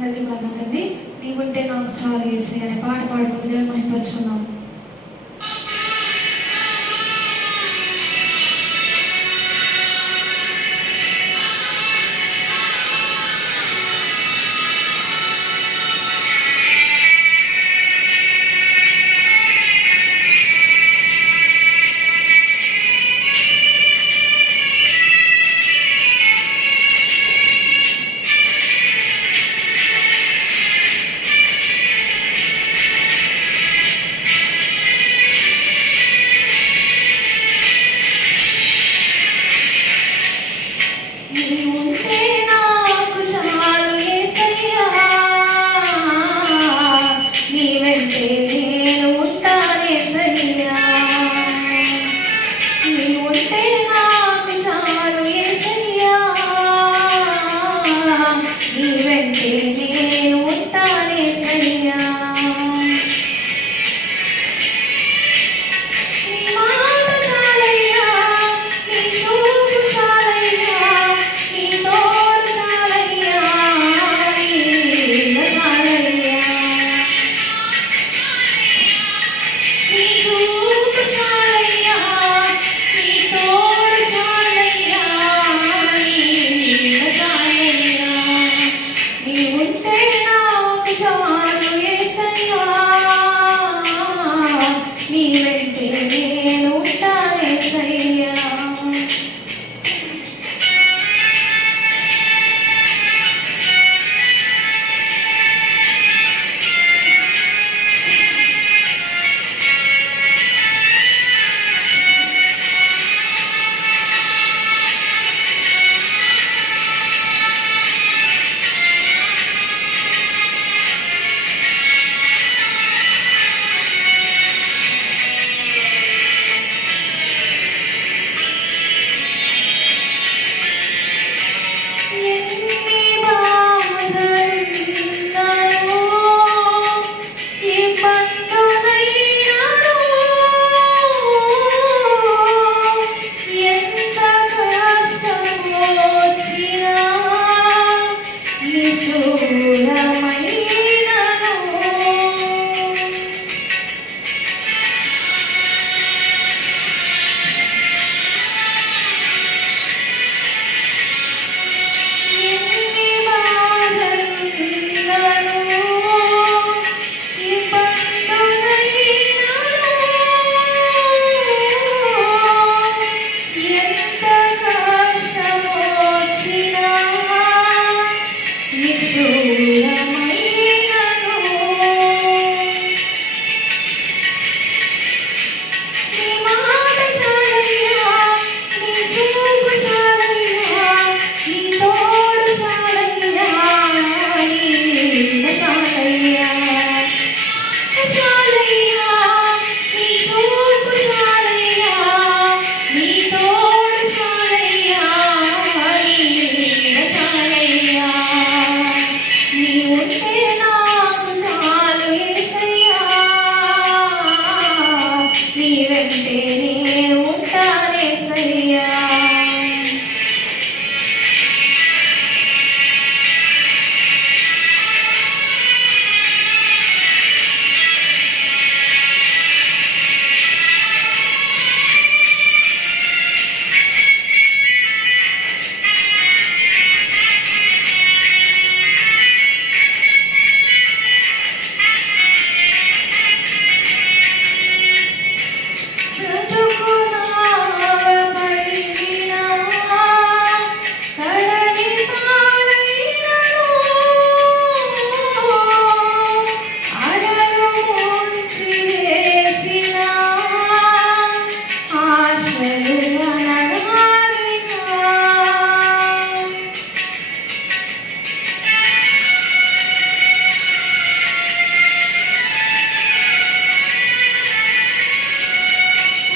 అందరికీ వందనండి నీవుంటే నాకు చాలు వేసి అనే పాట పాడుకుంటూ మహిపరుచున్నాము Jesus.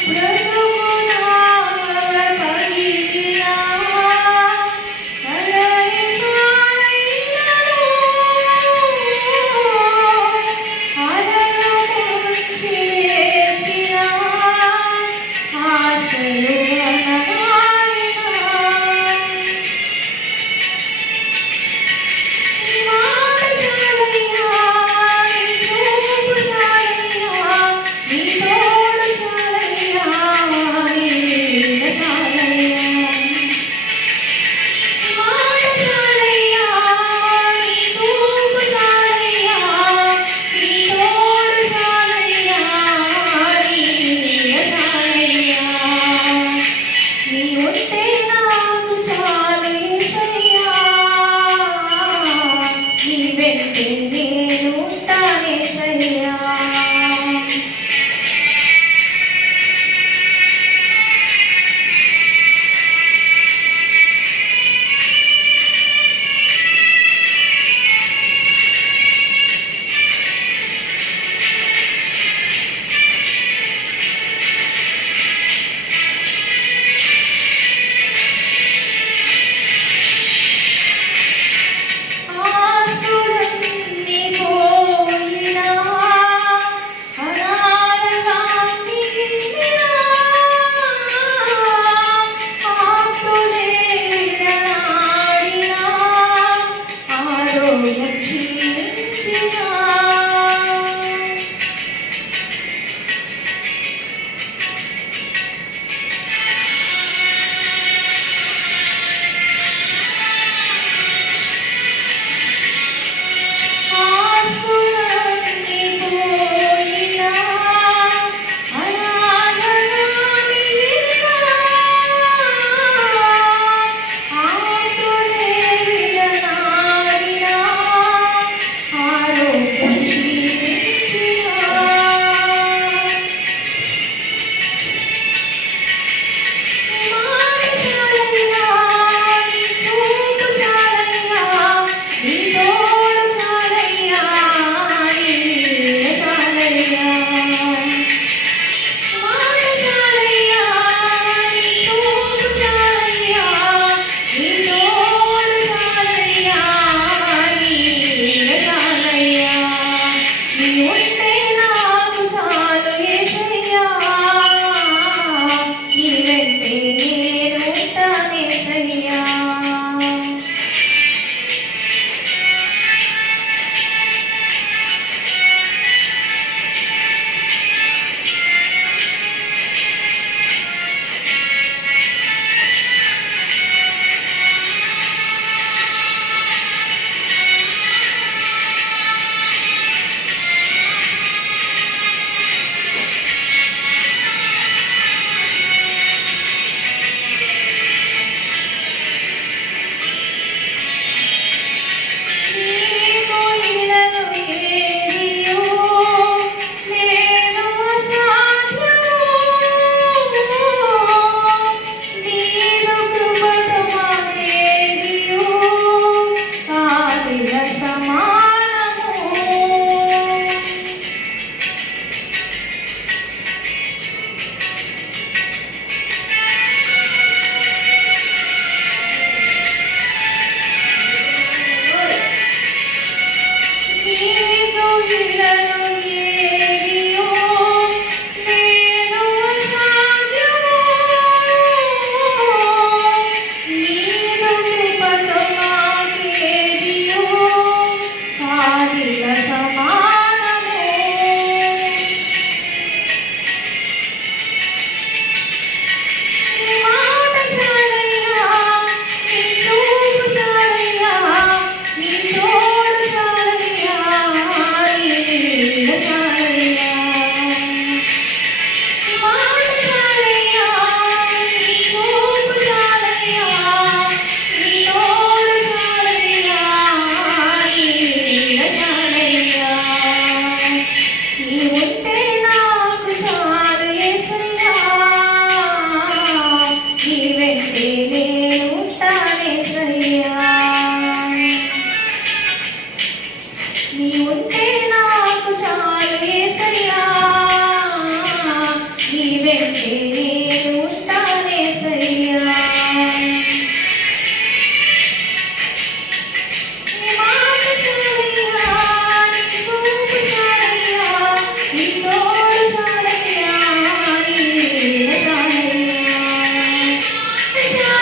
Yeah.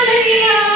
Hallelujah.